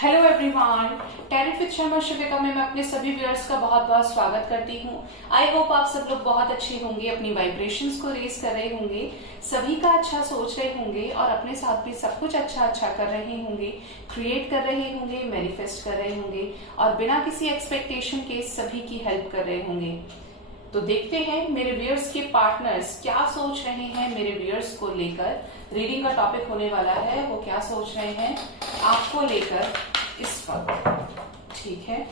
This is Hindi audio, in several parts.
Hello everyone, tariff with Sharma Shivika में मैं अपने सभी व्यूअर्स का बहुत बहुत स्वागत करती हूँ। आई होप आप सब लोग बहुत अच्छे होंगे, अपनी वाइब्रेशंस को रेज कर रहे होंगे, सभी का अच्छा सोच रहे होंगे और अपने साथ भी सब कुछ अच्छा कर रहे होंगे, क्रिएट कर रहे होंगे, मैनिफेस्ट कर रहे होंगे और बिना किसी एक्सपेक्टेशन के सभी की हेल्प कर रहे होंगे। तो देखते हैं मेरे व्यूअर्स के पार्टनर्स क्या सोच रहे हैं मेरे व्यूअर्स को लेकर। रीडिंग का टॉपिक होने वाला है, वो क्या सोच रहे हैं आपको लेकर इस वक्त। ठीक है,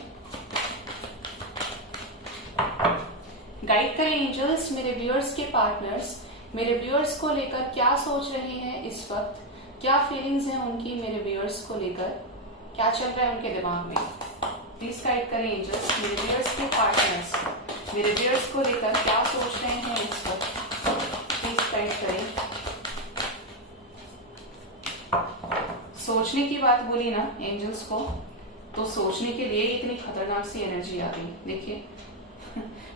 गाइड करें एंजल्स मेरे व्यूअर्स के पार्टनर्स मेरे व्यूअर्स को लेकर क्या सोच रहे हैं इस वक्त, क्या फीलिंग्स हैं उनकी मेरे व्यूअर्स को लेकर, क्या चल रहा है उनके दिमाग में। प्लीज गाइड करें एंजल्स मेरे व्यूअर्स के पार्टनर्स मेरे व्यूअर्स को लेकर क्या सोच रहे हैं इस वक्त। प्लीज गाइड करें। सोचने की बात बोली ना एंजल्स को, तो सोचने के लिए इतनी खतरनाक सी एनर्जी आ गई। देखिए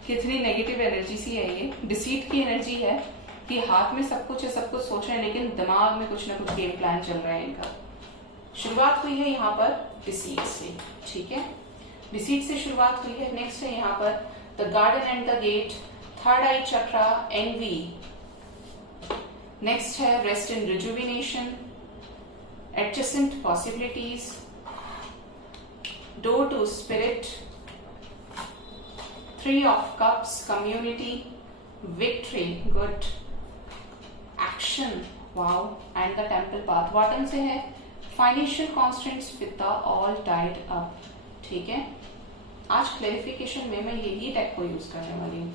कितनी नेगेटिव एनर्जी सी है ये। डिसीट की एनर्जी है कि हाथ में सब कुछ है, सब कुछ सोच रहे हैं, लेकिन दिमाग में कुछ ना कुछ गेम प्लान चल रहा है इनका। शुरुआत हुई है यहाँ पर डिसीट से। ठीक है, डिसीट से शुरुआत हुई है। नेक्स्ट है यहाँ पर the garden and the gate, third eye chakra, एनवी। नेक्स्ट है rest in rejuvenation, adjacent possibilities, door to spirit, three of cups, community, victory, good, action, wow, and the temple path. Bottom से है financial constraints with the all tied up. ठीक है, आज क्लेरिफिकेशन में मैं यही टैग को यूज करने वाली हूँ।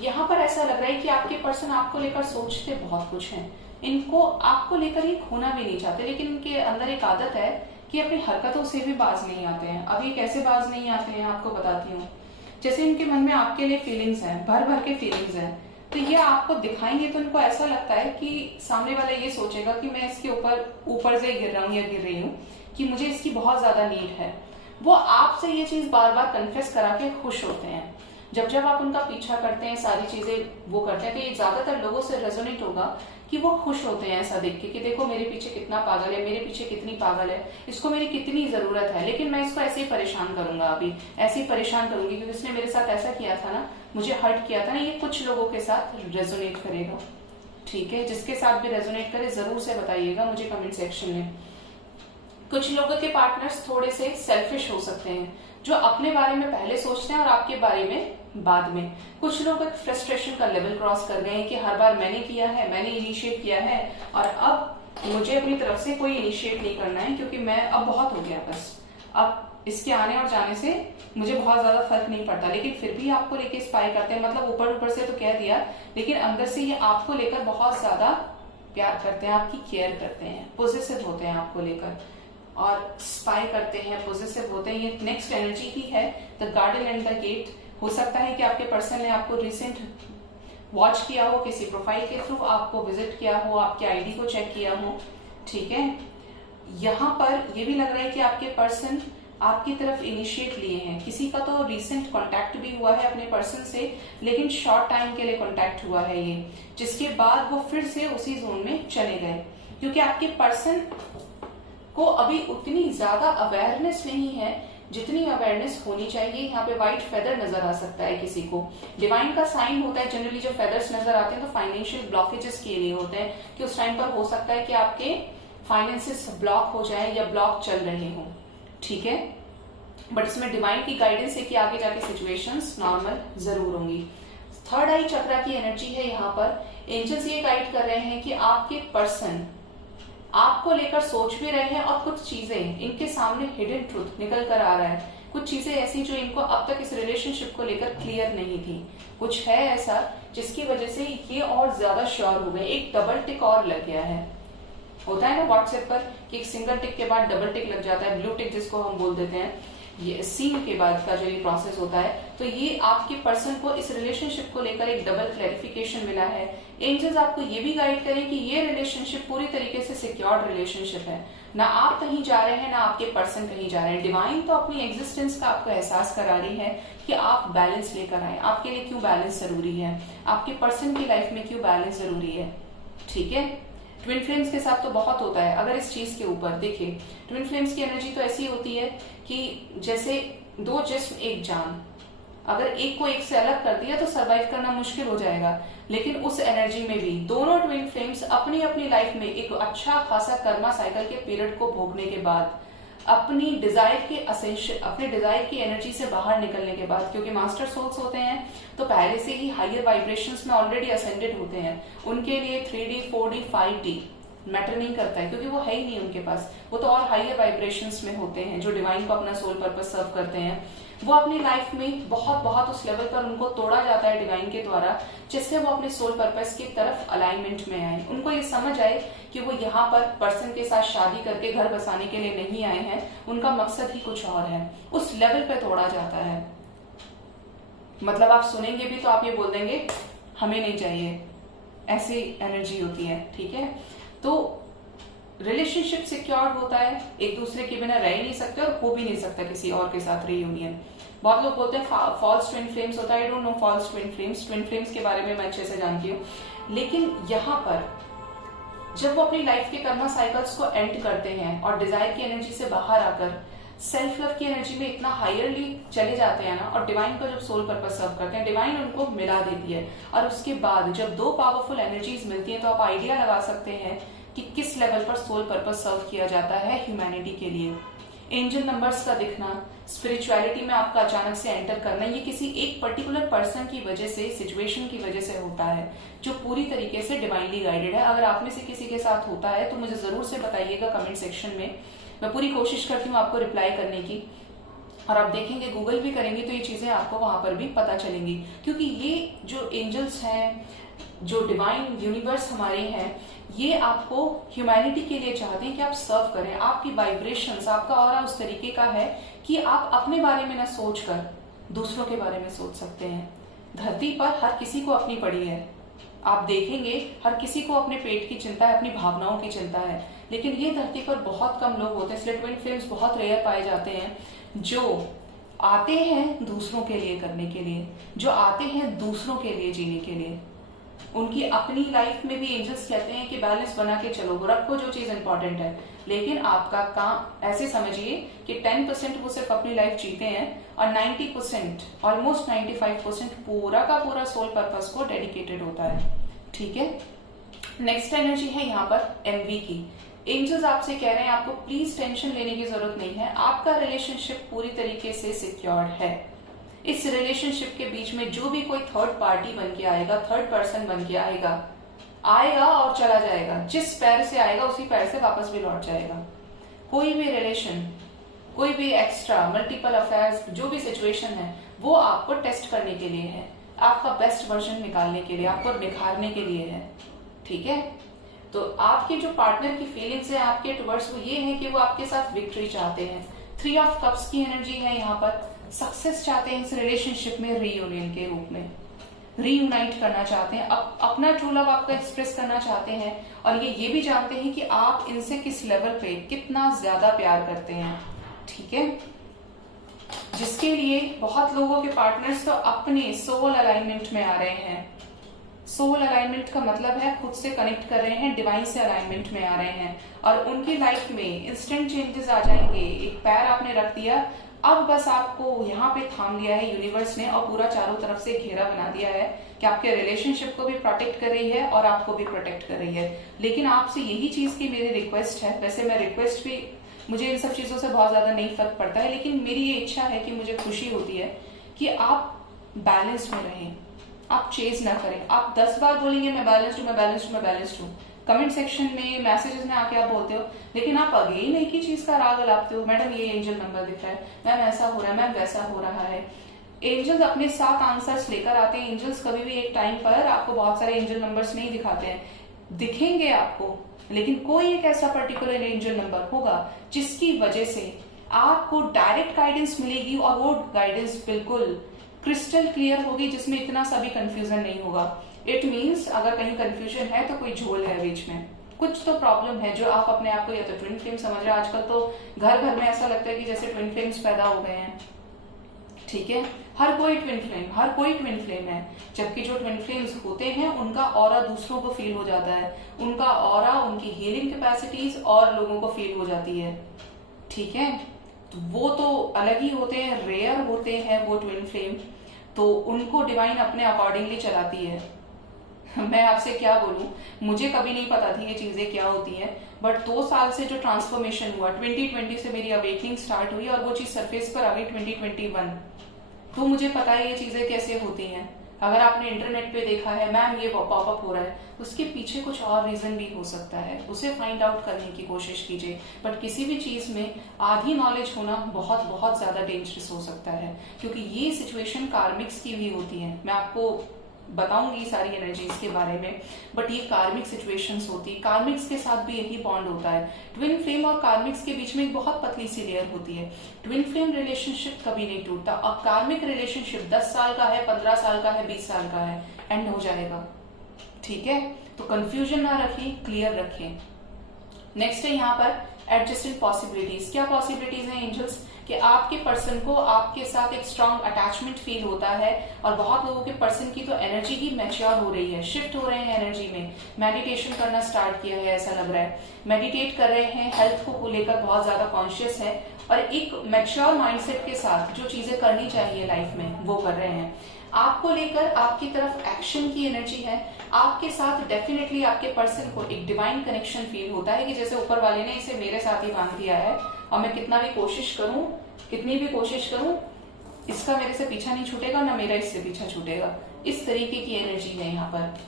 यहाँ पर ऐसा लग रहा है कि आपके पर्सन आपको लेकर सोचते बहुत कुछ हैं, इनको आपको लेकर ही खोना भी नहीं चाहते, लेकिन इनके अंदर एक आदत है कि अपनी हरकतों से भी बाज नहीं आते हैं। अब ये कैसे बाज नहीं आते हैं आपको बताती हूँ। जैसे इनके मन में आपके लिए फीलिंग्स हैं, भर भर के फीलिंग्स हैं, तो ये आपको दिखाएंगे तो इनको ऐसा लगता है कि सामने वाला ये सोचेगा कि मैं इसके ऊपर से गिर रहा हूँ या गिर रही हूँ, कि मुझे इसकी बहुत ज्यादा नीड है। वो आपसे ये चीज बार बार कन्फेस करा के खुश होते हैं। जब आप उनका पीछा करते हैं, सारी चीजें वो करते हैं, तो ये ज्यादातर लोगों से रेजोनेट होगा कि वो खुश होते हैं ऐसा देख के कि देखो मेरे पीछे कितना पागल है, मेरे पीछे कितनी पागल है, इसको मेरी कितनी जरूरत है, लेकिन मैं इसको ऐसे ही परेशान करूंगा, अभी ऐसे ही परेशान करूंगी क्योंकि उसने मेरे साथ ऐसा किया था ना, मुझे हर्ट किया था ना। ये कुछ लोगों के साथ रेजोनेट करेगा। ठीक है, जिसके साथ भी रेजोनेट करे जरूर से बताइएगा मुझे कमेंट सेक्शन में। कुछ लोगों के पार्टनर्स थोड़े से सेल्फिश हो सकते हैं, जो अपने बारे में पहले सोचते हैं और आपके बारे में बाद में। कुछ लोग फ्रस्ट्रेशन का लेवल क्रॉस कर गए हैं कि हर बार मैंने किया है, मैंने इनिशिएट किया है और अब मुझे अपनी तरफ से कोई इनिशिएट नहीं करना है क्योंकि मैं अब बहुत हो गया, बस अब इसके आने और जाने से मुझे बहुत ज्यादा फर्क नहीं पड़ता। लेकिन फिर भी आपको लेके स्पाई करते हैं, मतलब ऊपर से तो कह दिया, लेकिन अंदर से ये आपको लेकर बहुत ज्यादा प्यार करते हैं, आपकी केयर करते हैं, पॉजिटिव होते हैं आपको लेकर और स्पाई करते हैं, पॉजिटिव होते हैं। ये नेक्स्ट एनर्जी ही है the garden and the gate. हो सकता है कि आपके पर्सन ने आपको रिसेंट वॉच किया हो, किसी प्रोफाइल के थ्रू आपको विजिट किया हो, आपके आईडी को चेक किया हो। ठीक है, यहाँ पर ये भी लग रहा है कि आपके पर्सन आपकी तरफ इनिशिएट लिए हैं। किसी का तो रिसेंट कांटेक्ट भी हुआ है अपने पर्सन से, लेकिन शॉर्ट टाइम के लिए कांटेक्ट हुआ है ये, जिसके बाद वो फिर से उसी जोन में चले गए क्योंकि आपके पर्सन को अभी उतनी ज्यादा अवेयरनेस नहीं है जितनी अवेयरनेस होनी चाहिए। यहाँ पे व्हाइट फेदर नजर आ सकता है किसी को। डिवाइन का साइन होता है जनरली, जब फेदर्स नजर आते हैं तो फाइनेंशियल ब्लॉकेजेस के लिए होते हैं कि उस टाइम पर हो सकता है कि आपके फाइनेंसेस ब्लॉक हो जाए या ब्लॉक चल रहे हो। ठीक है, बट इसमें डिवाइन की गाइडेंस है कि आगे जाके सिचुएशंस नॉर्मल जरूर होंगी। थर्ड आई चक्रा की एनर्जी है यहाँ पर। एंजल्स ये गाइड कर रहे हैं कि आपके पर्सन आपको लेकर सोच भी रहे हैं और कुछ चीजें इनके सामने हिडन ट्रूथ निकल कर आ रहा है। कुछ चीजें ऐसी जो इनको अब तक इस रिलेशनशिप को लेकर क्लियर नहीं थी, कुछ है ऐसा जिसकी वजह से ये और ज्यादा श्योर हो गए। एक डबल टिक और लग गया है। होता है ना व्हाट्सएप पर कि एक सिंगल टिक के बाद डबल टिक लग जाता है, ब्लू टिक जिसको हम बोल देते हैं, ये सीन के बाद का जो ये प्रोसेस होता है। तो ये आपके पर्सन को इस रिलेशनशिप को लेकर एक डबल क्लैरिफिकेशन मिला है। एंजल्स आपको ये भी गाइड करें कि ये रिलेशनशिप पूरी तरीके से सिक्योर्ड रिलेशनशिप है, ना आप कहीं जा रहे हैं ना आपके पर्सन कहीं जा रहे हैं। डिवाइन तो अपनी एग्जिस्टेंस का आपको एहसास करा रही है कि आप बैलेंस लेकर आए। आपके लिए क्यों बैलेंस जरूरी है, आपके पर्सन की लाइफ में क्यों बैलेंस जरूरी है। ठीक है, ट्विन फ्लेम्स के साथ तो बहुत होता है। अगर इस चीज के ऊपर देखिए, ट्विन फ्लेम्स की एनर्जी तो ऐसी होती है कि जैसे दो जिस्म एक जान, अगर एक को एक से अलग कर दिया तो सरवाइव करना मुश्किल हो जाएगा। लेकिन उस एनर्जी में भी दोनों ट्विन फ्लेम्स अपनी अपनी लाइफ में एक अच्छा खासा कर्मा साइकिल के पीरियड को भोगने के बाद, अपनी डिजायर के अपने डिजायर की एनर्जी से बाहर निकलने के बाद, क्योंकि मास्टर सोल्स होते हैं तो पहले से ही हायर वाइब्रेशंस में ऑलरेडी असेंडेड होते हैं, उनके लिए 3D 4D 5D मैटर नहीं करता है, क्योंकि वो है ही नहीं उनके पास। वो तो और हायर वाइब्रेशंस में होते हैं जो डिवाइन को अपना सोल पर्पस सर्व करते हैं। वो अपनी लाइफ में बहुत बहुत उस लेवल पर उनको तोड़ा जाता है डिवाइन के द्वारा, जिससे वो अपने सोल पर्पस की तरफ अलाइनमेंट में आए, उनको ये समझ आए कि वो यहाँ पर पर्सन के साथ शादी करके घर बसाने के लिए नहीं आए हैं, उनका मकसद ही कुछ और है। उस लेवल पे तोड़ा जाता है। मतलब आप सुनेंगे भी तो आप ये बोल देंगे हमें नहीं चाहिए, ऐसी एनर्जी होती है। ठीक है, तो रिलेशनशिप सिक्योर्ड होता है, एक दूसरे के बिना रह ही नहीं सकते और हो भी नहीं सकता किसी और के साथ रीयूनियन। बहुत लोग बोलते हैं फॉल्स ट्विन फ्लेम्स होता है। I don't know false twin flames. Twin flames के बारे में मैं अच्छे से जानती हूँ, लेकिन यहाँ पर जब वो अपनी लाइफ के कर्मा साइकिल्स को एंड करते हैं और डिजायर की एनर्जी से बाहर आकर सेल्फ लव की एनर्जी में इतना हायरली चले जाते हैं ना, और डिवाइन को जब सोल पर्पस सर्व करते हैं, डिवाइन उनको मिला देती है। और उसके बाद जब दो पावरफुल एनर्जीज मिलती हैं तो आप आइडिया लगा सकते हैं कि किस लेवल पर सोल पर्पस सर्व किया जाता है ह्यूमैनिटी के लिए। एंजल नंबर्स का दिखना, स्पिरिचुअलिटी में आपका अचानक से एंटर करना, ये किसी एक पर्टिकुलर पर्सन की वजह से, सिचुएशन की वजह से होता है, जो पूरी तरीके से डिवाइनली गाइडेड है। अगर आप में से किसी के साथ होता है तो मुझे जरूर से बताइएगा कमेंट सेक्शन में। मैं पूरी कोशिश करती हूँ आपको रिप्लाई करने की, और आप देखेंगे गूगल भी करेंगे तो ये चीजें आपको वहां पर भी पता चलेंगी। क्योंकि ये जो एंजल्स हैं, जो डिवाइन यूनिवर्स हमारे हैं, ये आपको ह्यूमैनिटी के लिए चाहते हैं कि आप सर्व करें। आपकी वाइब्रेशंस, आपका ऑरा उस तरीके का है कि आप अपने बारे में न सोचकर दूसरों के बारे में सोच सकते हैं। धरती पर हर किसी को अपनी पड़ी है, आप देखेंगे हर किसी को अपने पेट की चिंता है, अपनी भावनाओं की चिंता है, लेकिन ये धरती पर बहुत कम लोग होते हैं, इसलिए ट्विन फ्लेम्स बहुत रेयर पाए जाते हैं, जो आते हैं दूसरों के लिए करने के लिए, जो आते हैं दूसरों के लिए जीने के लिए। उनकी अपनी लाइफ में भी एंजल्स कहते हैं कि बैलेंस बना के चलो, रखो जो चीज इंपॉर्टेंट है, लेकिन आपका काम ऐसे समझिए कि 10% वो सिर्फ अपनी लाइफ जीते हैं और 90%, ऑलमोस्ट 95% पूरा का पूरा सोल पर्पस को डेडिकेटेड होता है। ठीक है, नेक्स्ट एनर्जी है यहाँ पर एनवी की। एंजल्स आपसे कह रहे हैं आपको प्लीज टेंशन लेने की जरूरत नहीं है, आपका रिलेशनशिप पूरी तरीके से सिक्योर्ड है। इस रिलेशनशिप के बीच में जो भी कोई थर्ड पार्टी बन के आएगा, थर्ड पर्सन बन के आएगा और चला जाएगा, जिस पैर से आएगा उसी पैर से वापस भी लौट जाएगा। कोई भी रिलेशन, कोई भी एक्स्ट्रा मल्टीपल अफेयर्स, जो भी सिचुएशन है, वो आपको टेस्ट करने के लिए है, आपका बेस्ट वर्जन निकालने के लिए, आपको निखारने के लिए है। ठीक है, तो आपके जो पार्टनर की फीलिंग्स है आपके टुवर्ड्स, वो ये है कि वो आपके साथ विक्ट्री चाहते हैं। 3 ऑफ कप्स की एनर्जी है यहाँ पर, सक्सेस चाहते हैं इस रिलेशनशिप में, रीयूनियन के रूप में रीयूनाइट करना चाहते हैं, अपना ट्रू लव आपका एक्सप्रेस करना चाहते हैं, और ये भी जानते हैं कि आप इनसे किस लेवल पे कितना ज्यादा प्यार करते हैं। ठीक है, जिसके लिए बहुत लोगों के पार्टनर्स तो अपने सोल अलाइनमेंट में आ रहे हैं। सोल अलाइनमेंट का मतलब है खुद से कनेक्ट कर रहे हैं, डिवाइन से अलाइनमेंट में आ रहे हैं, और उनकी लाइफ में इंस्टेंट चेंजेस आ जाएंगे। एक पैर आपने रख दिया, अब बस आपको यहाँ पे थाम लिया है यूनिवर्स ने, और पूरा चारों तरफ से घेरा बना दिया है कि आपके रिलेशनशिप को भी प्रोटेक्ट कर रही है और आपको भी प्रोटेक्ट कर रही है। लेकिन आपसे यही चीज की मेरी रिक्वेस्ट है, वैसे मैं रिक्वेस्ट भी, मुझे इन सब चीजों से बहुत ज्यादा नहीं फर्क पड़ता है, लेकिन मेरी ये इच्छा है कि मुझे खुशी होती है कि आप बैलेंस में रहें, आप चेज ना करें। आप 10 बार बोलेंगे मैं बैलेंस्ड हूँ, मैं बैलेंस्ड हूँ, मैं बैलेंस्ड हूँ, कमेंट सेक्शन में, मैसेजेस में आके आप बोलते हो, लेकिन आप अगेन एक ही चीज का राग लाते हो, मैडम ये एंजल नंबर दिख रहा है, मैम ऐसा हो रहा है, मैम वैसा हो रहा है। एंजल्स अपने साथ आंसर्स लेकर आते हैं। एंजल्स कभी भी एक टाइम पर आपको बहुत सारे एंजल नंबर्स नहीं दिखाते हैं, दिखेंगे आपको, लेकिन कोई एक ऐसा पर्टिकुलर एंजल नंबर होगा जिसकी वजह से आपको डायरेक्ट गाइडेंस मिलेगी, और वो गाइडेंस बिल्कुल क्रिस्टल क्लियर होगी, जिसमें इतना सा भी कंफ्यूजन नहीं होगा। इट मीन्स अगर कहीं कंफ्यूजन है तो कोई झोल है बीच में, कुछ तो प्रॉब्लम है जो आप अपने आप को या तो ट्विन फ्लेम समझ रहे हैं। आजकल तो घर घर में ऐसा लगता है कि जैसे ट्विन फ्लेम्स पैदा हो गए हैं। ठीक है, हर कोई ट्विन फ्लेम है, जबकि जो ट्विन फ्लेम्स होते हैं उनका ऑरा दूसरों को फील हो जाता है, उनका ऑरा, उनकी हीलिंग कैपेसिटीज और लोगों को फील हो जाती है। ठीक है, तो वो तो अलग ही होते हैं, रेयर होते हैं वो ट्विन फ्लेम, तो उनको डिवाइन अपने अकॉर्डिंगली चलाती है। मैं आपसे क्या बोलूं, मुझे कभी नहीं पता थी ये चीजें क्या होती हैं, बट 2 साल से जो ट्रांसफॉर्मेशन हुआ, 2020 से मेरी अवेकनिंग स्टार्ट हुई और वो चीज सरफेस पर आ गई 2021, तो मुझे पता है ये चीजें कैसे होती हैं। अगर आपने इंटरनेट पे देखा है मैम ये पॉपअप हो रहा है, उसके पीछे कुछ और रीजन भी हो सकता है, उसे फाइंड आउट करने की कोशिश कीजिए। बट किसी भी चीज में आधी नॉलेज होना बहुत बहुत ज्यादा डेंजरस हो सकता है, क्योंकि ये सिचुएशन कार्मिक्स की भी होती है। मैं आपको बताऊंगी सारी एनर्जीज के बारे में, बट ये कार्मिक सिचुएशंस होती है, कार्मिक्स के साथ भी यही बॉन्ड होता है। ट्विन फ्लेम और कार्मिक्स के बीच में एक बहुत पतली सी लेयर होती है। ट्विन फ्लेम रिलेशनशिप कभी नहीं टूटता, और कार्मिक रिलेशनशिप 10 साल का है, 15 साल का है, 20 साल का है, एंड हो जाएगा। ठीक है, तो कंफ्यूजन ना रखें, क्लियर रखें। नेक्स्ट है यहाँ पर एडजस्टेड पॉसिबिलिटीज। क्या पॉसिबिलिटीज हैं एंजल्स, कि आपके पर्सन को आपके साथ एक स्ट्रॉन्ग अटैचमेंट फील होता है, और बहुत लोगों के पर्सन की तो एनर्जी ही मैच्योर हो रही है, शिफ्ट हो रहे हैं एनर्जी में, मेडिटेशन करना स्टार्ट किया है ऐसा लग रहा है, मेडिटेट कर रहे हैं, हेल्थ को लेकर बहुत ज्यादा कॉन्शियस है, और एक मैच्योर माइंडसेट के साथ जो चीजें करनी चाहिए लाइफ में वो कर रहे हैं। आपको लेकर आपकी तरफ एक्शन की एनर्जी है, आपके साथ डेफिनेटली आपके पर्सन को एक डिवाइन कनेक्शन फील होता है, कि जैसे ऊपर वाले ने इसे मेरे साथ ही बांध दिया है, और मैं कितना भी कोशिश करूं, कितनी भी कोशिश करूं, इसका मेरे से पीछा नहीं छूटेगा, ना मेरा इससे पीछा छूटेगा। इस तरीके की एनर्जी है यहाँ पर।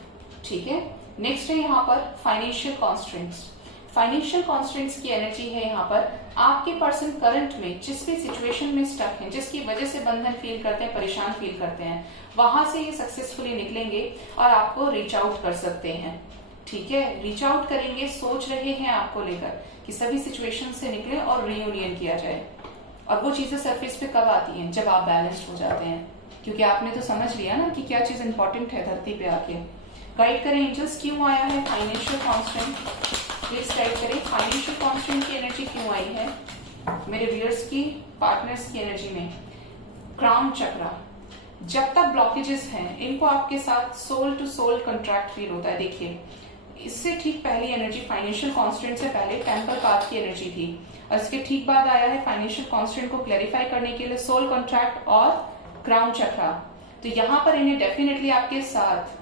ठीक है, नेक्स्ट है यहाँ पर फाइनेंशियल कॉन्स्ट्रेंट्स। फाइनेंशियल कॉन्स्ट्रेंट्स की एनर्जी है यहाँ पर, आपके पर्सन करंट में जिस भी सिचुएशन में स्टक है, जिसकी वजह से बंधन फील करते हैं, परेशान फील करते हैं, वहां से ये सक्सेसफुली निकलेंगे और आपको रीच आउट कर सकते हैं। ठीक है, रीच आउट करेंगे, सोच रहे हैं आपको लेकर कि सभी सिचुएशन से निकले और रीयूनियन किया जाए। और वो चीजें सरफेस पे कब आती हैं, जब आप बैलेंस्ड हो जाते हैं, क्योंकि आपने तो समझ लिया ना कि क्या चीज इंपॉर्टेंट है धरती पे आके। गाइड करें एंजल्स, क्यों आया है फाइनेंशियल कॉन्स्टेंट, प्लीज गाइड करें फाइनेंशियल कॉन्स्टेंट की एनर्जी क्यों आई है मेरे व्यूअर्स की, पार्टनर्स की एनर्जी में। क्राउन चक्रा, जब तक ब्लॉकेजेस हैं इनको आपके साथ soul to soul contract feel होता है। देखिए, इससे ठीक पहली एनर्जी फाइनेंशियल कॉन्स्टेंट से पहले टेम्पल पाथ की एनर्जी थी, और इसके ठीक बाद आया है फाइनेंशियल कॉन्स्टेंट को क्लैरिफाई करने के लिए सोल कॉन्ट्रैक्ट और क्राउन चक्रा। तो यहाँ पर इन्हें डेफिनेटली आपके साथ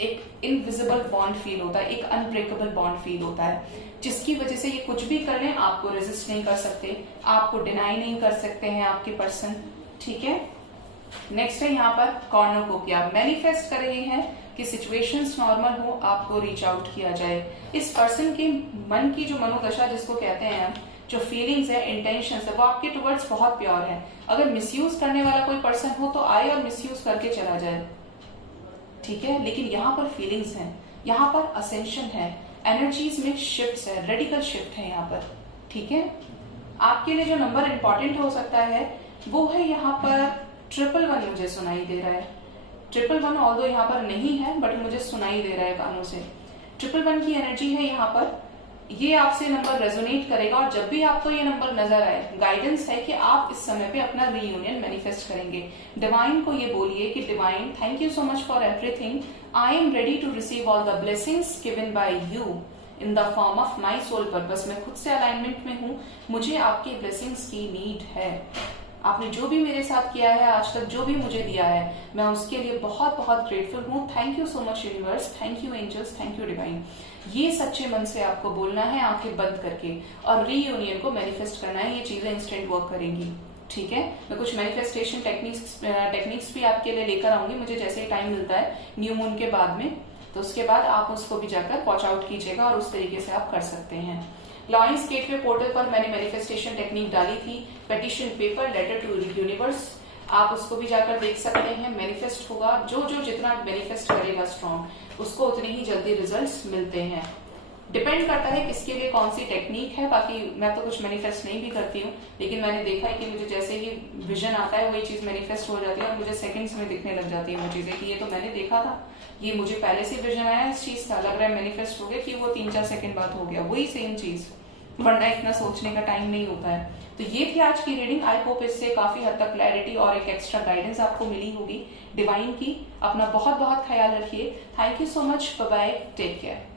एक इनविजिबल बॉन्ड फील होता है, एक अनब्रेकेबल बॉन्ड फील होता है, जिसकी वजह से ये कुछ भी कर लें आपको रेजिस्ट नहीं कर सकते, आपको डिनाई नहीं कर सकते हैं आपके पर्सन। ठीक है, नेक्स्ट है यहाँ पर कॉर्नोकोपिया। मैनिफेस्ट कर रहे हैं कि सिचुएशंस नॉर्मल हो, आपको रीच आउट किया जाए। इस पर्सन के मन की जो मनोदशा जिसको कहते हैं, जो फीलिंग्स है, इंटेंशंस है, वो आपके टुवर्ड्स बहुत प्योर है। अगर मिसयूज करने वाला कोई पर्सन हो तो आए और मिसयूज करके चला जाए। ठीक है, लेकिन यहाँ पर फीलिंग्स हैं, यहाँ पर असेंशन है, एनर्जीज में शिफ्ट है, रेडिकल शिफ्ट है यहाँ पर। ठीक है, आपके लिए जो नंबर इंपॉर्टेंट हो सकता है वो है यहाँ पर 111 मुझे सुनाई दे रहा है। 111 ऑल्दो यहाँ पर नहीं है, बट मुझे सुनाई दे रहा है कानों से। 111 की एनर्जी है यहाँ पर, ये आपसे नंबर रेजोनेट करेगा, और जब भी आपको ये नंबर नजर आए, गाइडेंस है कि आप इस समय पे अपना रीयूनियन मैनिफेस्ट करेंगे। डिवाइन को ये बोलिए कि divine, thank you so much for everything, I am ready to receive all the blessings given by you in the form of my soul purpose. मैं खुद से अलाइनमेंट में हूँ, मुझे आपकी ब्लेसिंग्स की नीड है। आपने जो भी मेरे साथ किया है आज तक, जो भी मुझे दिया है, मैं उसके लिए बहुत बहुत ग्रेटफुल हूँ। Thank you so much universe, thank you angels, thank you divine. ये सच्चे मन से आपको बोलना है, आंखें बंद करके, और रीयूनियन को मैनिफेस्ट करना है। ये चीजें इंस्टेंट वर्क करेंगी। ठीक है, मैं कुछ मैनिफेस्टेशन टेक्निक्स भी आपके लिए लेकर आऊंगी, मुझे जैसे ही टाइम मिलता है न्यू मून के बाद में, तो उसके बाद आप उसको भी जाकर वॉच आउट कीजिएगा, और उस तरीके से आप कर सकते हैं। लॉयंस गेटवे पोर्टल पर मैंने मैनिफेस्टेशन टेक्निक डाली थी, petition paper, letter to universe, आप उसको भी जाकर देख सकते हैं। मैनिफेस्ट होगा, जो जो जितना मैनिफेस्ट करेगा स्ट्रॉन्ग, उसको उतने ही जल्दी रिजल्ट्स मिलते हैं। डिपेंड करता है किसके लिए कौन सी टेक्निक है। बाकी मैं तो कुछ मैनिफेस्ट नहीं भी करती हूँ, लेकिन मैंने देखा है कि मुझे जैसे ही विजन आता है वही चीज मैनिफेस्ट हो जाती है, और मुझे सेकंड्स में दिखने लग जाती है वो चीजें कि ये तो मैंने देखा था, ये मुझे पहले से विजन आया इस चीज का, लग रहा है मैनिफेस्ट हो गया, कि वो 3-4 सेकंड बाद हो गया वही सेम चीज। वरना इतना सोचने का टाइम नहीं होता है। तो ये थी आज की रीडिंग। आई होप इससे काफी हद तक क्लैरिटी और एक एक्स्ट्रा गाइडेंस आपको मिली होगी डिवाइन की। अपना बहुत बहुत ख्याल रखिए। Thank you so much. Bye bye, take care.